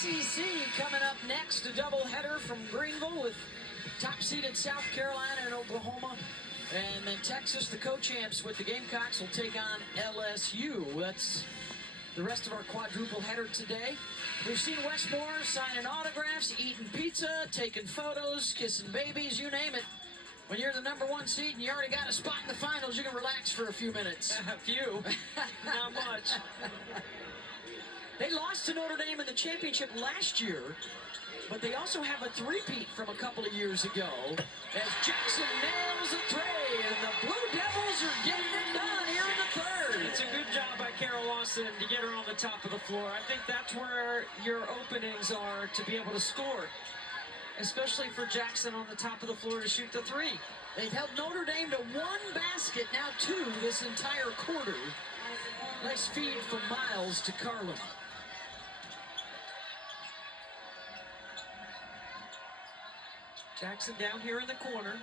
SEC coming up next, a doubleheader from Greenville with top-seeded South Carolina and Oklahoma. And then Texas, the co-champs with the Gamecocks, will take on LSU. That's the rest of our quadruple header today. We've seen Wes Moore signing autographs, eating pizza, taking photos, kissing babies, you name it. When you're the #1 seed and you already got a spot in the finals, you can relax for a few minutes. A few, not much. They lost to Notre Dame in the championship last year, but they also have a three-peat from a couple of years ago as Jackson nails a three, and the Blue Devils are getting it done here in the third. It's a good job by Carol Lawson to get her on the top of the floor. I think that's where your openings are to be able to score, especially for Jackson on the top of the floor to shoot the three. They've held Notre Dame to one basket, now two this entire quarter. Nice feed from Miles to Carlin. Jackson down here in the corner.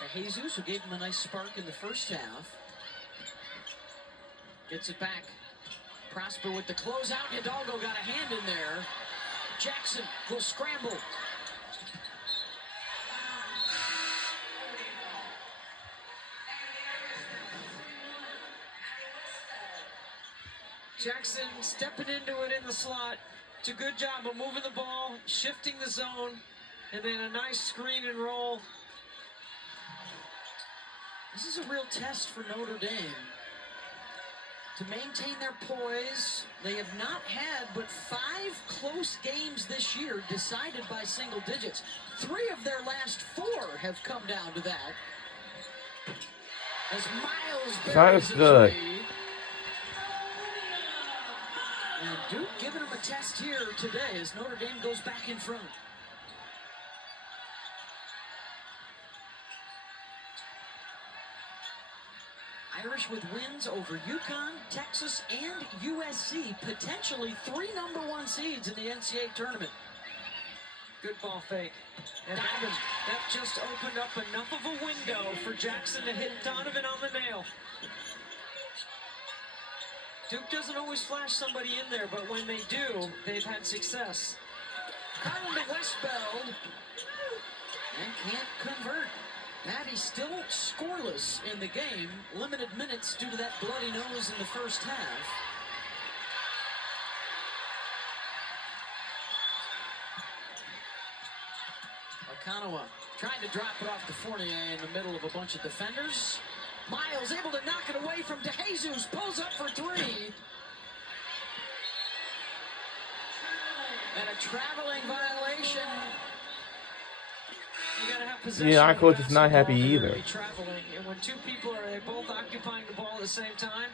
To Jesus, who gave him a nice spark in the first half. Gets it back. Prosper with the closeout. Hidalgo got a hand in there. Jackson will scramble. Jackson stepping into it in the slot. It's a good job of moving the ball, shifting the zone, and then a nice screen and roll. This is a real test for Notre Dame to maintain their poise. They have not had but 5 close games this year decided by single digits. 3 of their last 4 have come down to that. As Miles buries a good. three. And Duke giving them a test here today as Notre Dame goes back in front. Irish with wins over UConn, Texas, and USC. Potentially 3 #1 seeds in the NCAA tournament. Good ball fake. And that just opened up enough of a window for Jackson to hit Donovan on the nail. Duke doesn't always flash somebody in there, but when they do, they've had success. Carlin to Westbeld. And can't convert. Maddie still scoreless in the game. Limited minutes due to that bloody nose in the first half. Okanawa trying to drop it off to Fournier in the middle of a bunch of defenders. Miles able to knock it away from DeJesus. Pulls up for 3. And a traveling violation. You gotta have possession. Yeah, our coach is not happy basketball if you're either. gonna be traveling, and when 2 people are both occupying the ball at the same time,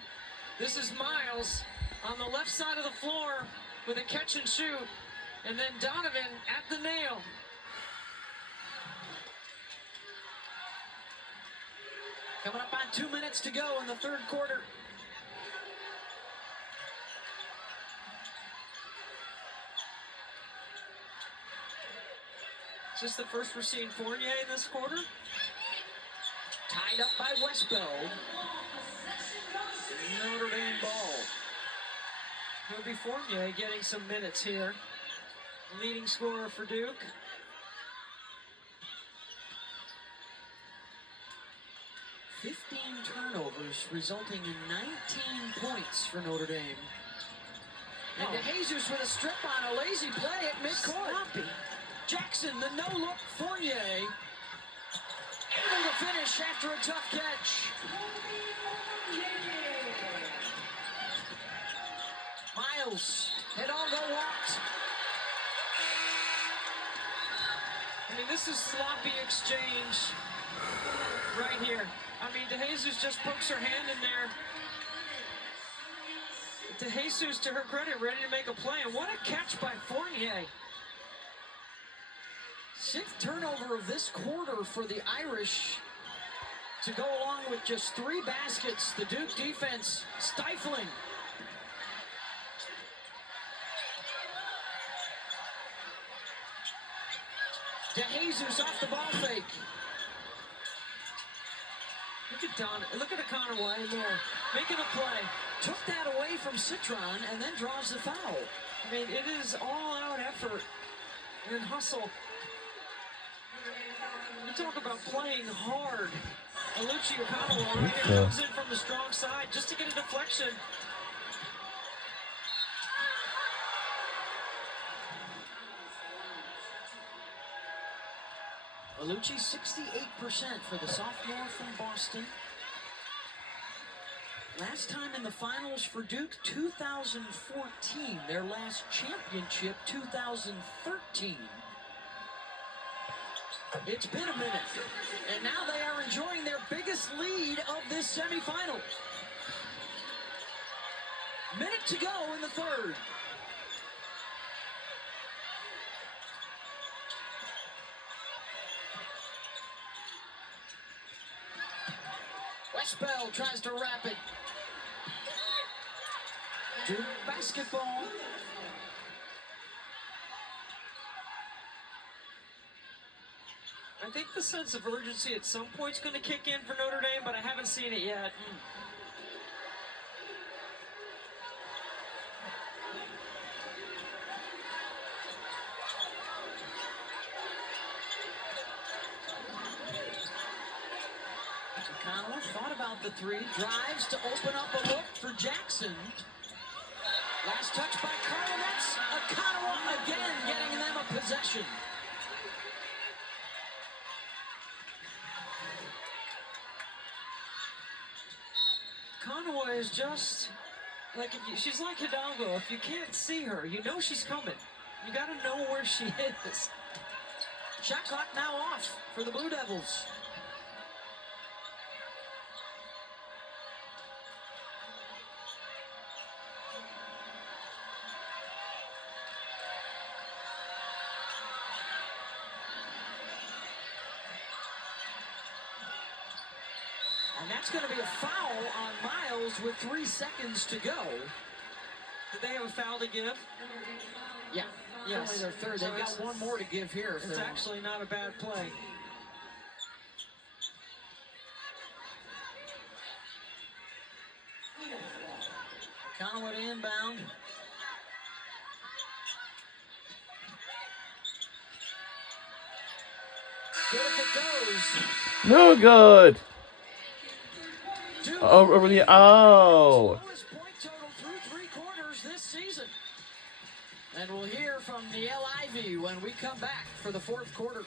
this is Miles on the left side of the floor with a catch and shoot, and then Donovan at the nail. Coming up on 2 minutes to go in the third quarter. Is this the first we're seeing Fournier in this quarter? Tied up by Westbeld. Notre Dame ball. It'll be Fournier getting some minutes here. Leading scorer for Duke. Turnovers resulting in 19 points for Notre Dame. And DeJesus with a strip on a lazy play at midcourt. Sloppy. Jackson, the no-look Fournier, able to finish after a tough catch. Miles, Hidalgo walked. I mean, this is sloppy exchange right here. I mean, DeJesus just pokes her hand in there. DeJesus, to her credit, ready to make a play. And what a catch by Fournier. 6th turnover of this quarter for the Irish to go along with just 3 baskets. The Duke defense stifling. DeJesus off the ball fake. Look at Conaway making a play. Took that away from Citron and then draws the foul. I mean, it is all-out effort and hustle. You talk about playing hard. Alucci Conaway right here comes in from the strong side just to get a deflection. Alucci 68% for the sophomore from Boston. Last time in the finals for Duke, 2014. Their last championship, 2013. It's been a minute, and now they are enjoying their biggest lead of this semifinal. Minute to go in the third. Westbell tries to wrap it. Duke basketball. I think the sense of urgency at some point is going to kick in for Notre Dame, but I haven't seen it yet. Conaway thought about the three, drives to open up a look for Jackson. Last touch by Karlowitz. Conaway again getting them a possession. Conaway is just like, she's like Hidalgo. If you can't see her, you know she's coming. You got to know where she is. Shot clock now off for the Blue Devils. And that's going to be a foul on Miles with 3 seconds to go. Did they have a foul to give? Yeah. Yes. Only their third. They've got one more to give here. It's actually not a bad play. Conaway to inbound. Good if it goes. No good. Duke Oh, really? Oh. lowest point total through 3 quarters this season. And we'll hear from Niele Ivey when we come back for the fourth quarter.